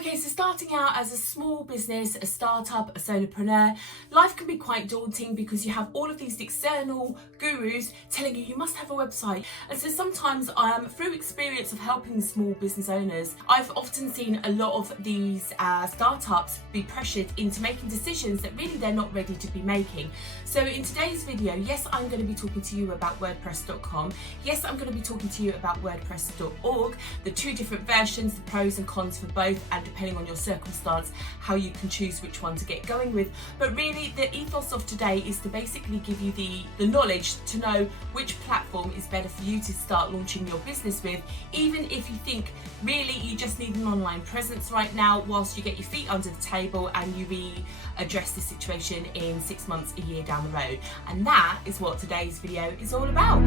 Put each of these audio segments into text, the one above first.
Okay, so starting out as a small business, a startup, a solopreneur, life can be quite daunting because you have all of these external gurus telling you must have a website. And so sometimes through experience of helping small business owners, I've often seen a lot of these startups be pressured into making decisions that really they're not ready to be making. So in today's video, yes, I'm going to be talking to you about WordPress.com. Yes, I'm going to be talking to you about WordPress.org, the two different versions, the pros and cons for both, and depending on your circumstance, how you can choose which one to get going with. But really, the ethos of today is to basically give you the knowledge to know which platform is better for you to start launching your business with, even if you think really you just need an online presence right now whilst you get your feet under the table and you readdress the situation in 6 months, a year down the road. And that is what today's video is all about.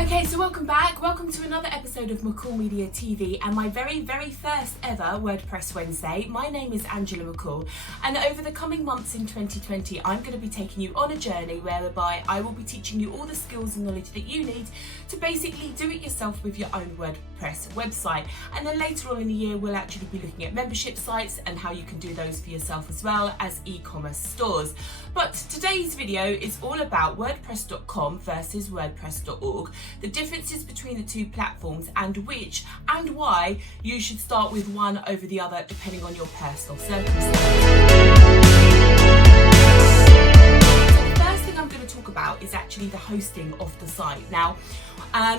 Okay, so welcome back. Welcome to another episode of McCall Media TV and my very first ever WordPress Wednesday. My name is Angela McCall, and over the coming months in 2020, I'm going to be taking you on a journey whereby I will be teaching you all the skills and knowledge that you need to basically do it yourself with your own WordPress website. And then later on in the year, we'll actually be looking at membership sites and how you can do those for yourself as well as e-commerce stores. But today's video is all about WordPress.com versus WordPress.org, the differences between the two platforms, and which and why you should start with one over the other depending on your personal circumstances. So the first thing I'm going to talk about is actually the hosting of the site. Now,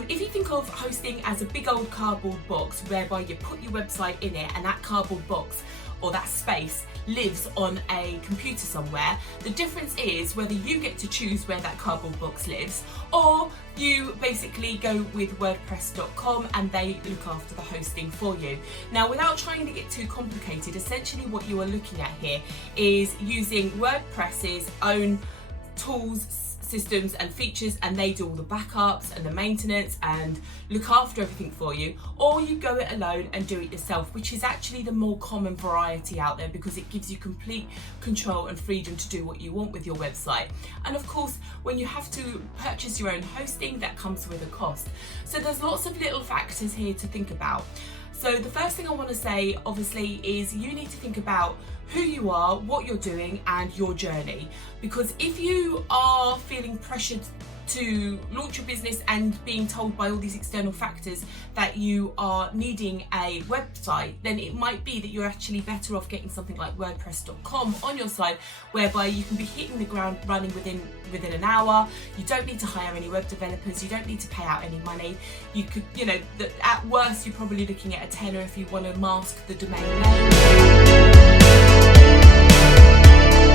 if you think of hosting as a big old cardboard box whereby you put your website in it and that cardboard box or that space lives on a computer somewhere, the difference is whether you get to choose where that cardboard box lives or you basically go with WordPress.com and they look after the hosting for you. Now, without trying to get too complicated, essentially what you are looking at here is using WordPress's own tools, systems and features, and they do all the backups and the maintenance and look after everything for you, or you go it alone and do it yourself, which is actually the more common variety out there because it gives you complete control and freedom to do what you want with your website. And of course, when you have to purchase your own hosting, that comes with a cost. So there's lots of little factors here to think about. So the first thing I want to say, obviously, is you need to think about who you are, what you're doing, and your journey. Because if you are feeling pressured to launch your business and being told by all these external factors that you are needing a website, then it might be that you're actually better off getting something like WordPress.com on your site, whereby you can be hitting the ground running within an hour. You don't need to hire any web developers, you don't need to pay out any money. You could, at worst, you're probably looking at a tenner if you want to mask the domain name.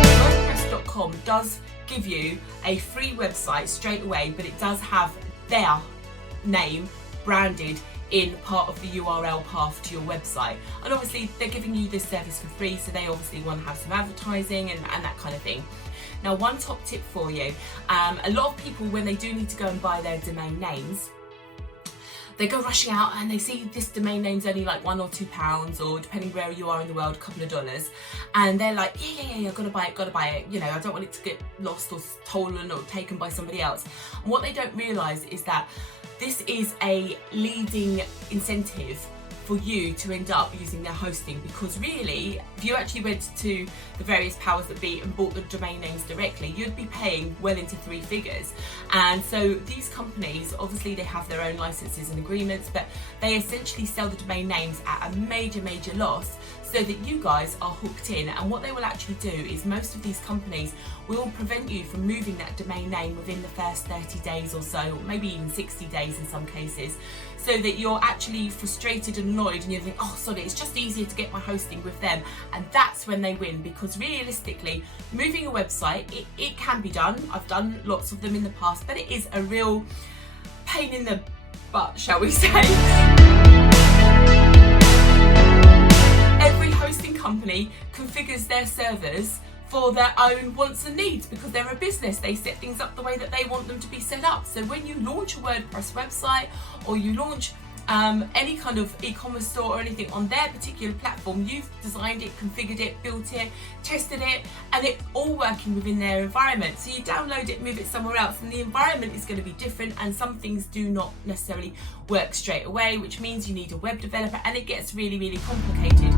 WordPress.com does give you a free website straight away, but it does have their name branded in part of the URL path to your website. And obviously they're giving you this service for free, so they obviously want to have some advertising and that kind of thing. Now, one top tip for you, a lot of people, when they do need to go and buy their domain names, they go rushing out and they see this domain name's only like £1 or £2, or depending where you are in the world, a couple of dollars, and they're like, yeah, gotta buy it. I don't want it to get lost or stolen or taken by somebody else. And what they don't realise is that this is a leading incentive for you to end up using their hosting, because really, if you actually went to the various powers that be and bought the domain names directly, you'd be paying well into 3 figures. And so these companies, obviously they have their own licenses and agreements, but they essentially sell the domain names at a major loss so that you guys are hooked in. And what they will actually do is most of these companies will prevent you from moving that domain name within the first 30 days or so, or maybe even 60 days in some cases, so that you're actually frustrated and annoyed and you think, oh, sorry, it's just easier to get my hosting with them. And that's when they win, because realistically, moving a website, it can be done. I've done lots of them in the past, but it is a real pain in the butt, shall we say. Every hosting company configures their servers for their own wants and needs because they're a business. They set things up the way that they want them to be set up. So when you launch a WordPress website or you launch any kind of e-commerce store or anything on their particular platform. You've designed it, configured it, built it, tested it, and it's all working within their environment. So you download it, move it somewhere else, and the environment is going to be different, and some things do not necessarily work straight away, which means you need a web developer, and it gets really, really complicated.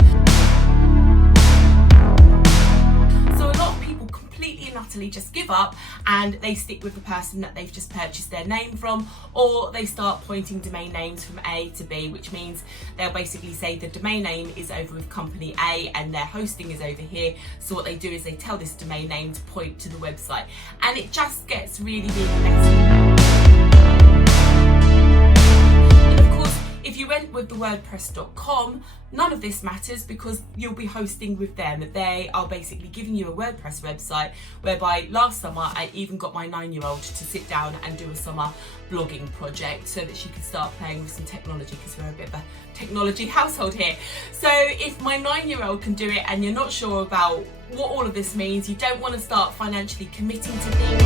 So a lot of people completely and utterly just give up, and they stick with the person that they've just purchased their name from, or they start pointing domain names from A to B, which means they'll basically say the domain name is over with company A and their hosting is over here. So what they do is they tell this domain name to point to the website, and it just gets really, really messy. If you went with the WordPress.com, none of this matters because you'll be hosting with them. They are basically giving you a WordPress website, whereby last summer I even got my 9-year-old to sit down and do a summer blogging project so that she could start playing with some technology, because we're a bit of a technology household here. So if my 9-year-old can do it and you're not sure about what all of this means, you don't want to start financially committing to things,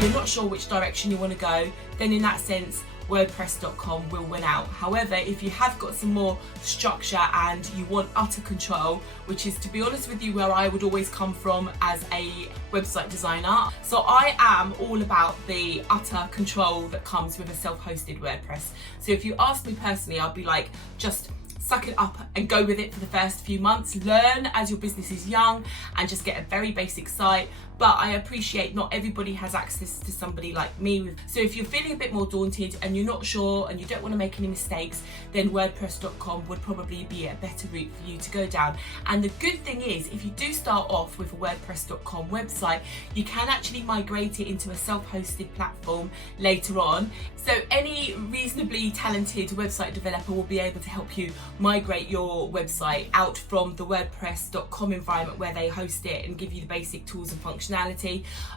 you're not sure which direction you want to go, then in that sense WordPress.com will win out. However, if you have got some more structure and you want utter control, which is, to be honest with you, where I would always come from as a website designer. So I am all about the utter control that comes with a self-hosted WordPress. So if you ask me personally, I'd be like, just suck it up and go with it for the first few months. Learn as your business is young and just get a very basic site. But I appreciate not everybody has access to somebody like me. So if you're feeling a bit more daunted and you're not sure and you don't want to make any mistakes, then WordPress.com would probably be a better route for you to go down. And the good thing is, if you do start off with a WordPress.com website, you can actually migrate it into a self-hosted platform later on. So any reasonably talented website developer will be able to help you migrate your website out from the WordPress.com environment where they host it and give you the basic tools and functionality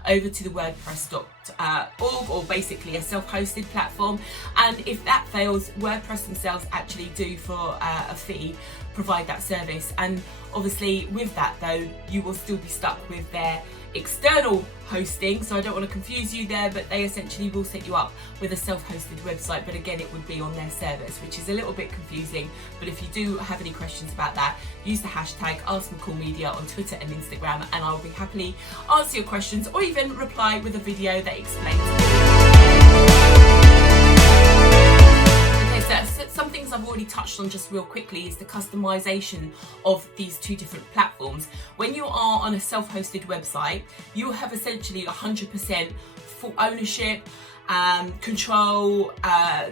over to the WordPress.org, or basically a self-hosted platform. And if that fails, WordPress themselves actually do, for a fee, provide that service. And obviously with that though, you will still be stuck with their external hosting, so I don't want to confuse you there, but they essentially will set you up with a self-hosted website, but again it would be on their service, which is a little bit confusing. But if you do have any questions about that, use the hashtag AskMcCallMedia on Twitter and Instagram, and I'll be happily answer your questions or even reply with a video that explains it. So some things I've already touched on just real quickly is the customization of these two different platforms. When you are on a self-hosted website, you have essentially 100% full ownership, control,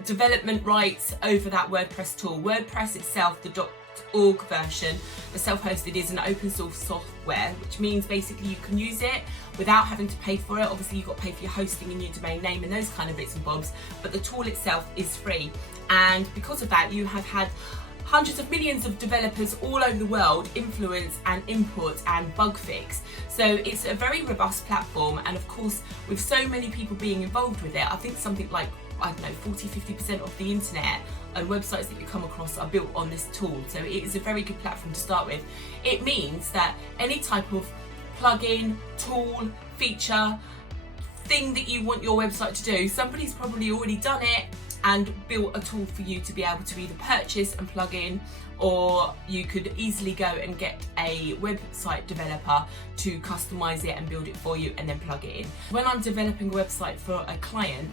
development rights over that WordPress tool. WordPress itself, the .org version, the self-hosted, is an open source software, which means basically you can use it without having to pay for it. Obviously you've got to pay for your hosting and your domain name and those kind of bits and bobs, but the tool itself is free. And because of that, you have had hundreds of millions of developers all over the world influence and import and bug fix. So it's a very robust platform, and of course with so many people being involved with it, I think something like, I don't know, 40-50% of the internet and websites that you come across are built on this tool. So it is a very good platform to start with. It means that any type of plugin, tool, feature, thing that you want your website to do, somebody's probably already done it and built a tool for you to be able to either purchase and plug in, or you could easily go and get a website developer to customize it and build it for you and then plug it in. When I'm developing a website for a client,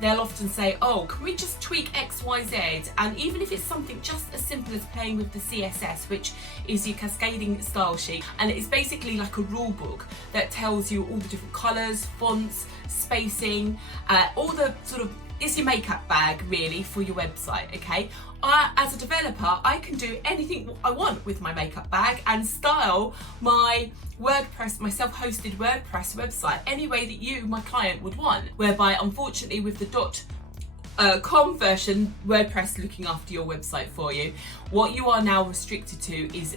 they'll often say, oh, can we just tweak X, Y, Z? And even if it's something just as simple as playing with the CSS, which is your cascading style sheet, and it's basically like a rule book that tells you all the different colors, fonts, spacing, all the sort of, it's your makeup bag really for your website, okay? As a developer, I can do anything I want with my makeup bag and style my WordPress, my self-hosted WordPress website any way that you, my client, would want. Whereby, unfortunately, with the .com version, WordPress looking after your website for you, what you are now restricted to is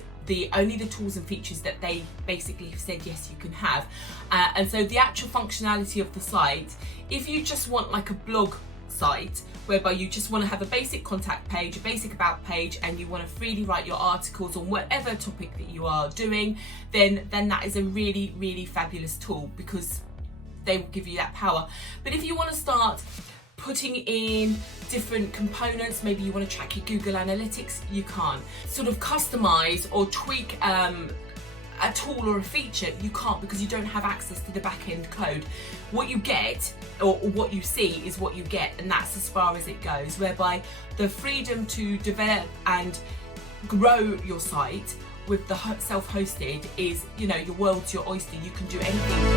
only the tools and features that they basically have said yes you can have. And so the actual functionality of the site, if you just want like a blog site whereby you just want to have a basic contact page, a basic about page, and you want to freely write your articles on whatever topic that you are doing, then that is a really, really fabulous tool because they will give you that power. But if you want to start putting in different components. Maybe you want to track your Google Analytics, you can't. Sort of customize or tweak a tool or a feature, you can't, because you don't have access to the back-end code. What you get, or what you see, is what you get, and that's as far as it goes, whereby the freedom to develop and grow your site with the self-hosted is, you know, your world's your oyster. You can do anything.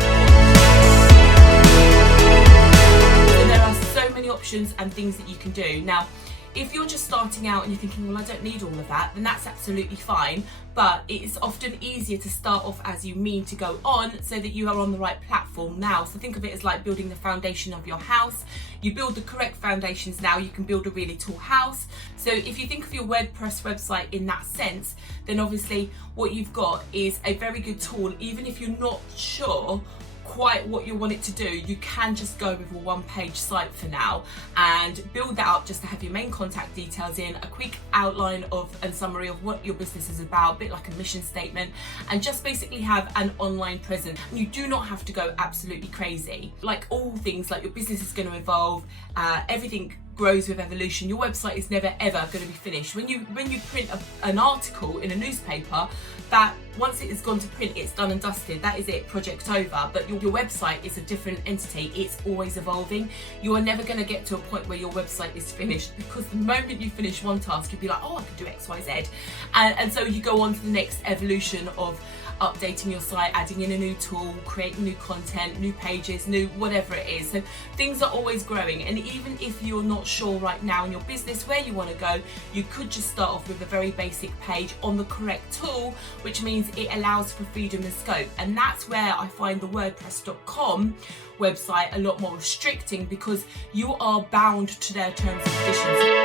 So there are so many options and things that you can do. Now, if you're just starting out and you're thinking, well, I don't need all of that, then that's absolutely fine. But it's often easier to start off as you mean to go on, so that you are on the right platform now. So think of it as like building the foundation of your house. You build the correct foundations now, you can build a really tall house. So if you think of your WordPress website in that sense, then obviously what you've got is a very good tool. Even if you're not sure quite what you want it to do, you can just go with a one-page site for now and build that up just to have your main contact details in, a quick outline of and summary of what your business is about, a bit like a mission statement, and just basically have an online presence. And you do not have to go absolutely crazy. Like all things, like your business is going to evolve, everything grows with evolution. Your website is never ever going to be finished. When you print an article in a newspaper, that once it has gone to print, it's done and dusted. That is it, project over. But your website is a different entity. It's always evolving. You are never going to get to a point where your website is finished, because the moment you finish one task, you'll be like, oh, I can do X, Y, Z. And so you go on to the next evolution of updating your site, adding in a new tool, creating new content, new pages, new whatever it is. So things are always growing, and even if you're not sure right now in your business where you want to go, you could just start off with a very basic page on the correct tool, which means it allows for freedom and scope. And that's where I find the WordPress.com website a lot more restricting, because you are bound to their terms and conditions.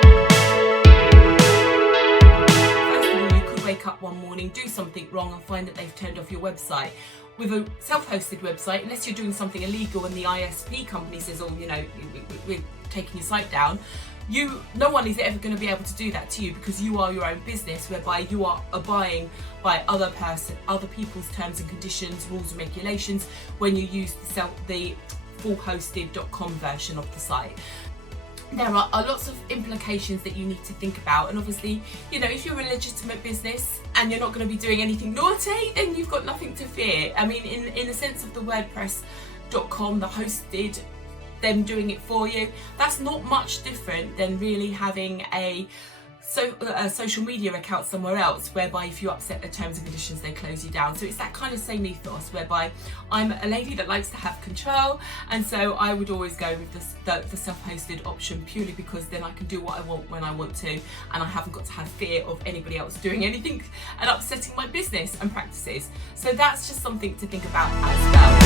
Wake up one morning, do something wrong, and find that they've turned off your website. With a self-hosted website, unless you're doing something illegal and the ISP company says, oh, you know, we're taking your site down, no one is ever going to be able to do that to you, because you are your own business, whereby you are abiding by other people's terms and conditions, rules and regulations when you use the full hosted.com version of the site. There are lots of implications that you need to think about, and obviously, you know, if you're a legitimate business and you're not going to be doing anything naughty, then you've got nothing to fear. I mean, in the sense of the WordPress.com, the hosted, them doing it for you, that's not much different than really having a social media account somewhere else, whereby if you upset the terms and conditions, they close you down. So it's that kind of same ethos, whereby I'm a lady that likes to have control, and so I would always go with the self-hosted option, purely because then I can do what I want when I want to, and I haven't got to have fear of anybody else doing anything and upsetting my business and practices. So that's just something to think about as well.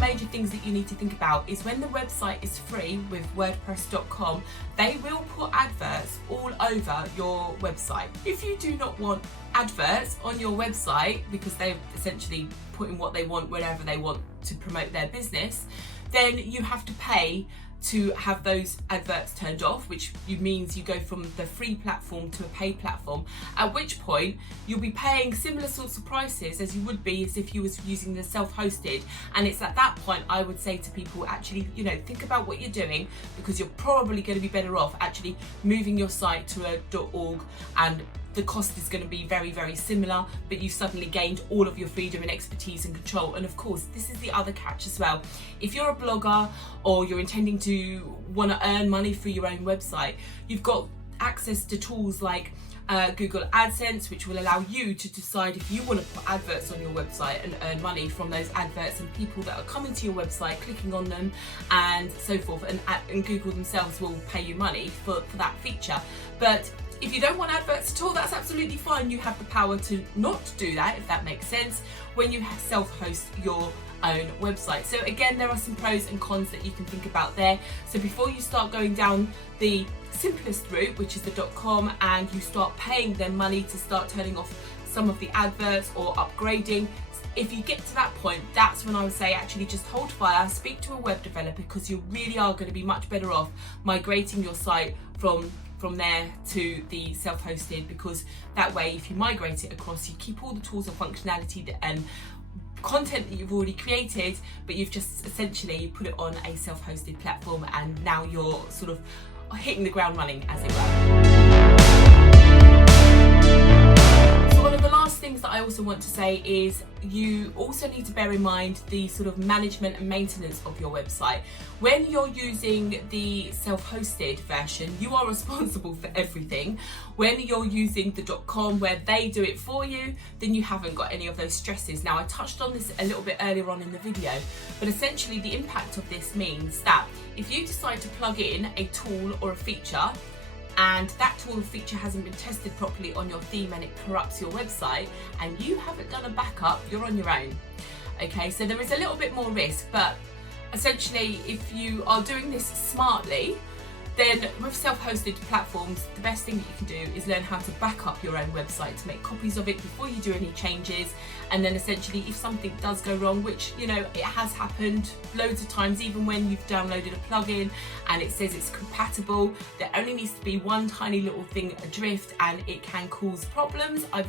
Major things that you need to think about is when the website is free with WordPress.com, they will put adverts all over your website. If you do not want adverts on your website, because they're essentially putting what they want wherever they want to promote their business, then you have to pay to have those adverts turned off, which means you go from the free platform to a paid platform, at which point you'll be paying similar sorts of prices as you would be as if you was using the self-hosted. And it's at that point I would say to people, actually, you know, think about what you're doing, because you're probably going to be better off actually moving your site to a .org, and the cost is going to be very, very similar, but you've suddenly gained all of your freedom and expertise and control. And of course, this is the other catch as well. If you're a blogger or you're intending to want to earn money for your own website, you've got access to tools like Google AdSense, which will allow you to decide if you want to put adverts on your website and earn money from those adverts and people that are coming to your website, clicking on them and so forth, and Google themselves will pay you money for that feature. But if you don't want adverts at all, that's absolutely fine. You have the power to not do that, if that makes sense, when you self-host your own website. So again, there are some pros and cons that you can think about there. So before you start going down the simplest route, which is the .com, and you start paying them money to start turning off some of the adverts or upgrading, if you get to that point, that's when I would say actually just hold fire, speak to a web developer, because you really are going to be much better off migrating your site from there to the self-hosted, because that way, if you migrate it across, you keep all the tools and functionality and content that you've already created, but you've just essentially put it on a self-hosted platform, and now you're sort of hitting the ground running, as it were. So one of the last things that I also want to say is you also need to bear in mind the sort of management and maintenance of your website. When you're using the self-hosted version, you are responsible for everything. When you're using the .com, where they do it for you, then you haven't got any of those stresses. Now, I touched on this a little bit earlier on in the video, but essentially the impact of this means that if you decide to plug in a tool or a feature, and that tool or feature hasn't been tested properly on your theme and it corrupts your website, and you haven't done a backup, you're on your own. Okay, so there is a little bit more risk, but essentially if you are doing this smartly, then with self-hosted platforms, the best thing that you can do is learn how to back up your own website, to make copies of it before you do any changes. And then essentially if something does go wrong, which, you know, it has happened loads of times, even when you've downloaded a plugin and it says it's compatible, there only needs to be one tiny little thing adrift and it can cause problems. I've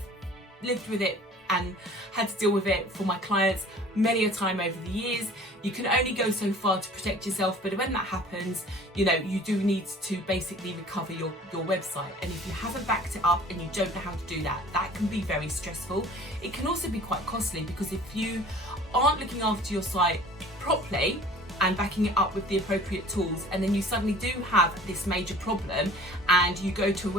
lived with it and had to deal with it for my clients many a time over the years. You can only go so far to protect yourself, but when that happens, you know, you do need to basically recover your website. And if you haven't backed it up and you don't know how to do that, that can be very stressful. It can also be quite costly, because if you aren't looking after your site properly and backing it up with the appropriate tools, and then you suddenly do have this major problem and you go to a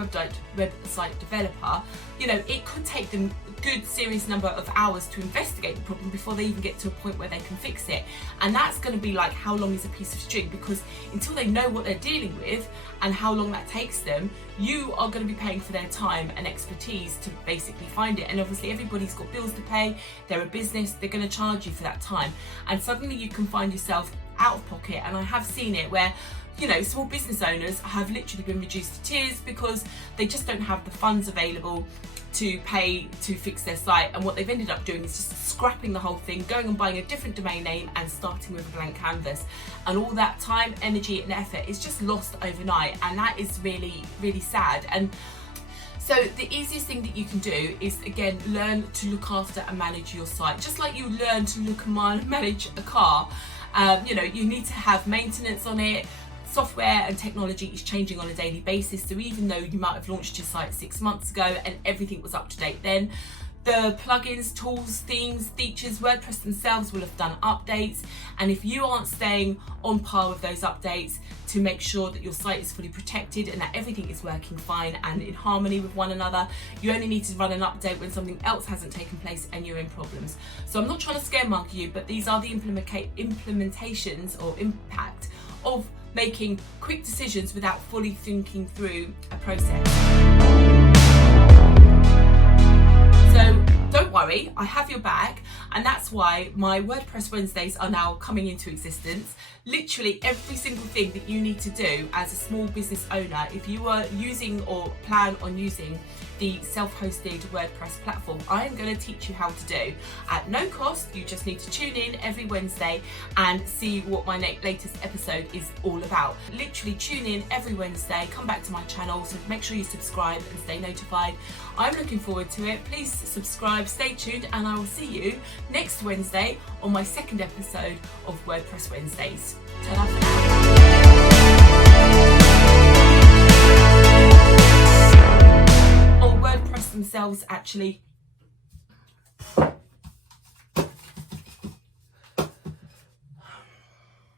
website developer, you know, it could take them a good serious number of hours to investigate the problem before they even get to a point where they can fix it. And that's going to be like, how long is a piece of string? Because until they know what they're dealing with and how long that takes them, you are going to be paying for their time and expertise to basically find it. And obviously everybody's got bills to pay, they're a business, they're going to charge you for that time. And suddenly you can find yourself out of pocket. And I have seen it where, you know, small business owners have literally been reduced to tears because they just don't have the funds available to pay to fix their site. And what they've ended up doing is just scrapping the whole thing, going and buying a different domain name and starting with a blank canvas. And all that time, energy and effort is just lost overnight, and that is really, really sad. And so the easiest thing that you can do is, again, learn to look after and manage your site. Just like you learn to look and manage a car, you know, you need to have maintenance on it. Software and technology is changing on a daily basis, so even though you might have launched your site 6 months ago and everything was up to date then, the plugins, tools, themes, features, WordPress themselves will have done updates. And if you aren't staying on par with those updates to make sure that your site is fully protected and that everything is working fine and in harmony with one another, you only need to run an update when something else hasn't taken place and you're in problems. So I'm not trying to scaremonger you, but these are the implementations or impact of making quick decisions without fully thinking through a process. So don't worry, I have your back, and that's why my WordPress Wednesdays are now coming into existence. Literally every single thing that you need to do as a small business owner, if you are using or plan on using the self-hosted WordPress platform, I am going to teach you how to do at no cost. You just need to tune in every Wednesday and see what my latest episode is all about. Literally tune in every Wednesday, come back to my channel, so make sure you subscribe and stay notified. I'm looking forward to it. Please subscribe, stay tuned, and I will see you next Wednesday on my second episode of WordPress Wednesdays. Ta-da for now. Or WordPress themselves, actually.